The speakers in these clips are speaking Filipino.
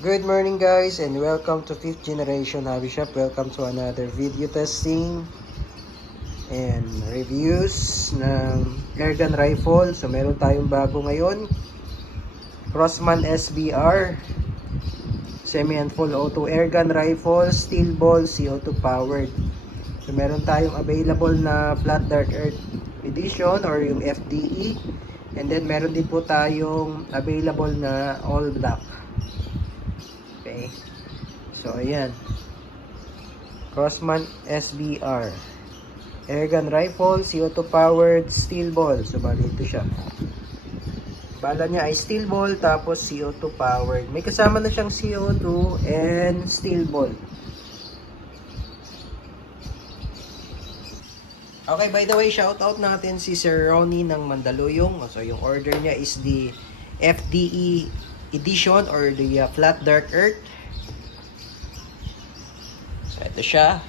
Good morning guys and welcome to 5th Generation Hobby Shop. Welcome to another video testing and reviews ng airgun rifle. So meron tayong bago ngayon, Crosman SBR semi and full auto airgun rifle, steel ball, CO2 powered. So meron tayong available na flat dark earth edition or yung FDE, and then meron din po tayong available na all black. Okay. So ayan, Crosman SBR airgun rifle, CO2 powered, steel ball. So bali ito siya, bala niya ay steel ball tapos CO2 powered. May kasama na siyang CO2 and steel ball. Okay, by the way, shout out natin si Sir Ronnie ng Mandaluyong. So yung order niya is the FDE edition or the flat dark earth. So ito siya.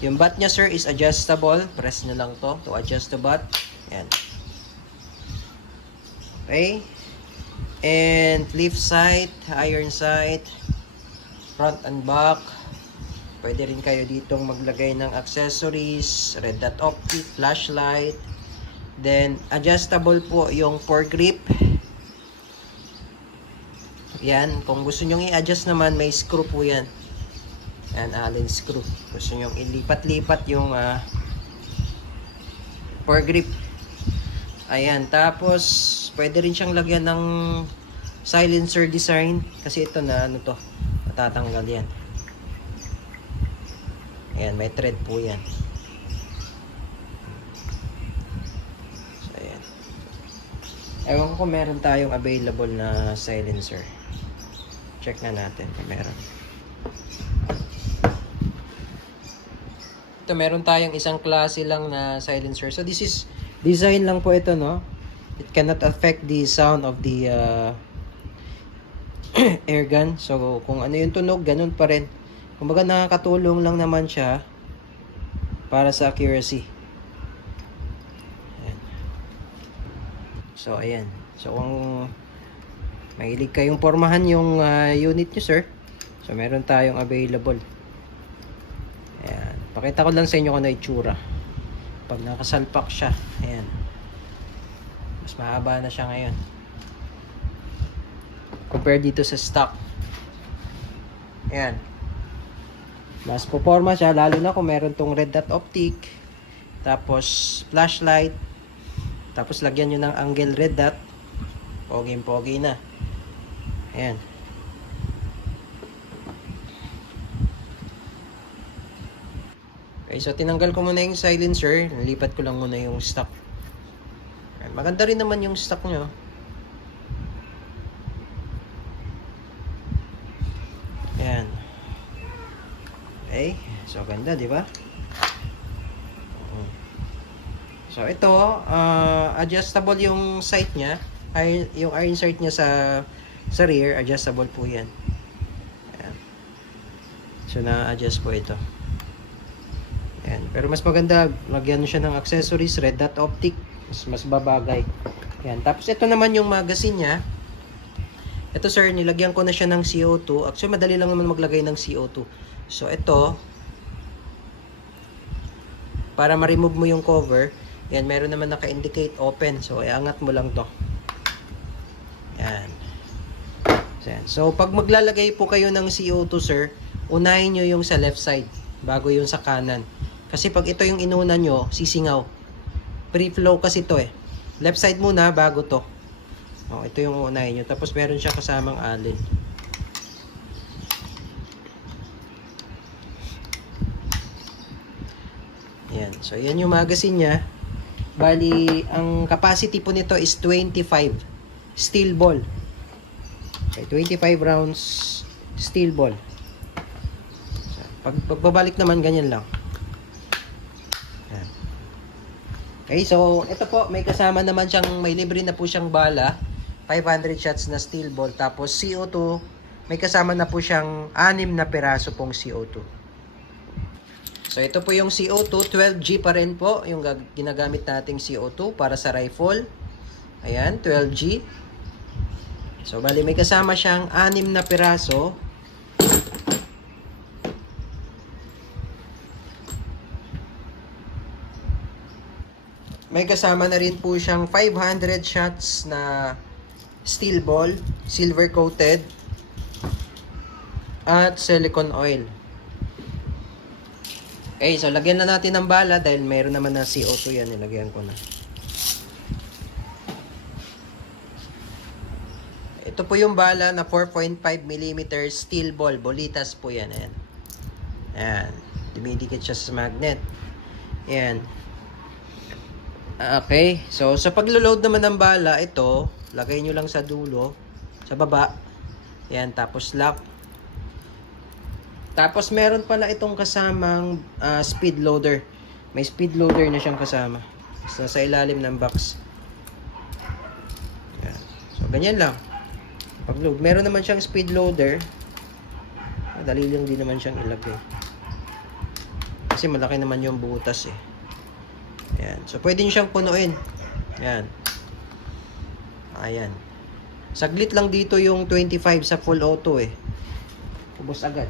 Yung butt niya sir is adjustable. Press nyo lang to adjust the butt. Ayan. Okay. And flip sight, iron sight, front and back. Pwede rin kayo ditong maglagay ng accessories, red dot optic, flashlight. Then adjustable po yung foregrip. Yan, kung gusto nyo i-adjust naman, may screw po yan. Yan, Allen screw. Gusto nyo ilipat-lipat yung foregrip. Ayan, tapos pwede rin siyang lagyan ng silencer design. Kasi ito na, ano to, matatanggal yan. Ayan, may thread po yan. So, ayan. Ewan ko kung meron tayong available na silencer. Check na natin kung meron. Ito, meron tayong isang klase lang na silencer. So this is design lang po ito, no? It cannot affect the sound of the airgun. So kung ano yung tunog, ganun pa rin. Kumbaga nakakatulong lang naman siya para sa accuracy. Ayan. So ayan. So kung mahilig kayong pormahan yung unit nyo sir, so meron tayong available. Ayan. Pakita ko lang sa inyo kung ano itsura pag nakasalpak siya. Ayan. Mas mahaba na siya ngayon compare dito sa stock. Ayan. Mas poporma siya, lalo na kung meron tong red dot optic, tapos flashlight, tapos lagyan nyo ng angle red dot, pogi na. Ayan. Okay, so tinanggal ko muna yung silencer, nalipat ko lang muna yung stock. Ayan. Maganda rin naman yung stock nyo. Ayan. Okay, so ganda, di ba? So ito, adjustable yung sight niya, ay yung iron sight niya sa rear, adjustable po 'yan. Ayan. So na-adjust po ito. Ayan. Pero mas maganda lagyan siya ng accessories, red dot optic, mas babagay. Ayan. Tapos ito naman yung magazine niya. Ito sir, nilagyan ko na siya ng CO2. Actually madali lang naman maglagay ng CO2. So ito, para ma-remove mo yung cover, yan, meron naman naka-indicate open. So iangat mo lang to. Yan. So pag maglalagay po kayo ng CO2 sir, unahin nyo yung sa left side bago yung sa kanan. Kasi pag ito yung inuna nyo, sisingaw. Pre-flow kasi to eh. Left side muna bago to. Oh, ito yung unahin nyo. Tapos meron siya kasamang allen. Yan. So yan yung magazine niya. Bali, ang capacity po nito is 25 steel ball. Okay, 25 rounds steel ball. So, pagbabalik naman, ganyan lang. Yan. Okay, so ito po, may kasama naman siyang, may libre na po siyang bala. 500 shots na steel ball. Tapos CO2, may kasama na po siyang 6 na peraso pong CO2. So ito po yung CO2, 12G pa rin po yung ginagamit nating CO2 para sa rifle. Ayan, 12G. So, bali may kasama siyang 6 na piraso May kasama na rin po siyang 500 shots na steel ball, silver coated, at silicone oil. Okay, so lagyan na natin ng bala dahil mayroon naman na CO2 yan. Nilagyan ko na. Ito po yung bala na 4.5mm steel ball. Bolitas po yan. Ayan. Ayan. Dumidikit siya sa magnet. Ayan. Okay. So, sa paglo-load naman ng bala, ito, lagay nyo lang sa dulo, sa baba. Ayan. Tapos lock. Tapos, meron pala itong kasamang speed loader. May speed loader na siyang kasama. Sa ilalim ng box. Ayan. So, ganyan lang. Pag-load. Meron naman siyang speed loader. Dali lang din naman siyang ilagay. Kasi malaki naman yung butas eh. Ayan. So, pwede nyo siyang punuin. Ayan. Ayan. Saglit lang dito yung 25 sa full auto eh. Ubos agad.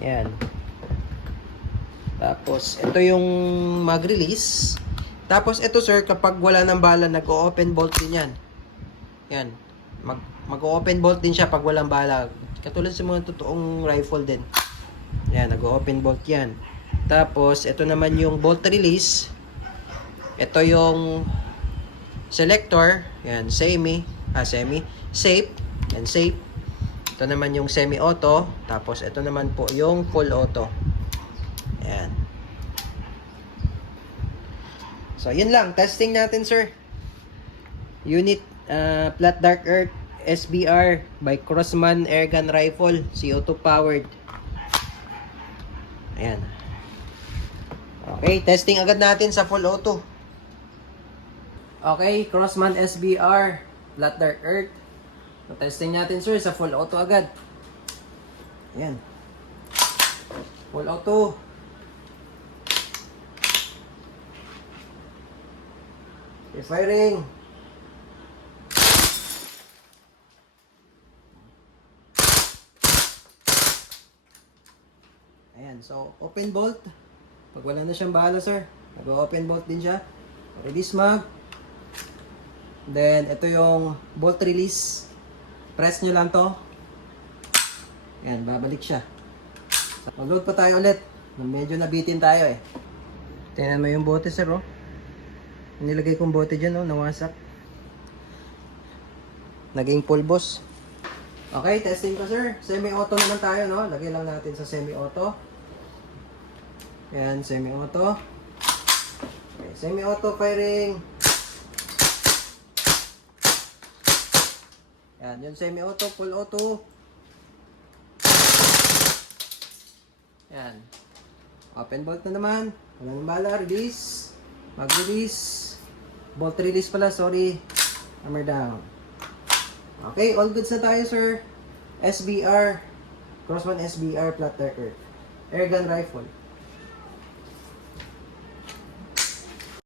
Ayan. Tapos, ito yung mag-release. Tapos, ito sir, kapag wala ng bala, nag-o-open bolt din yan. Ayan. Mag-open bolt din siya pag walang bala. Katulad sa mga totoong rifle din. Yan, nag-open bolt yan. Tapos, ito naman yung bolt release. Ito yung selector. Yan, safe. Yan, safe. Ito naman yung semi-auto. Tapos, ito naman po yung full auto. Yan. So, yun lang. Testing natin, sir. Unit Flat Dark Earth SBR by Crossman Airgun Rifle, CO2 powered. Ayan. Okay, testing agad natin sa full auto. Okay, Crossman SBR Flat Dark Earth. So, testing natin sir sa full auto agad. Ayan. Full auto. Okay, firing. Ayan, so open bolt. Pag wala na siyang bala, sir, nag-open bolt din siya. Release mag. Then, ito yung bolt release. Press nyo lang to. Ayan, babalik siya. Mag-load pa tayo ulit. Medyo nabitin tayo eh. Tingnan mo yung bote, sir, oh. Nilagay kong bote dyan, oh, nawasak. Naging pulbos. Okay, testing ko sir. Semi-auto naman tayo, no? Lagay lang natin sa semi-auto. Yan, semi-auto. Okay, semi-auto firing. Yan, yung semi-auto, full auto. Yan. Open bolt na naman. Wala nang bala, release. Mag-release. Bolt release pala, sorry. Hammer down. Okay, all goods na tayo, sir. SBR. Crossman SBR Flat Dark Earth. Airgun rifle.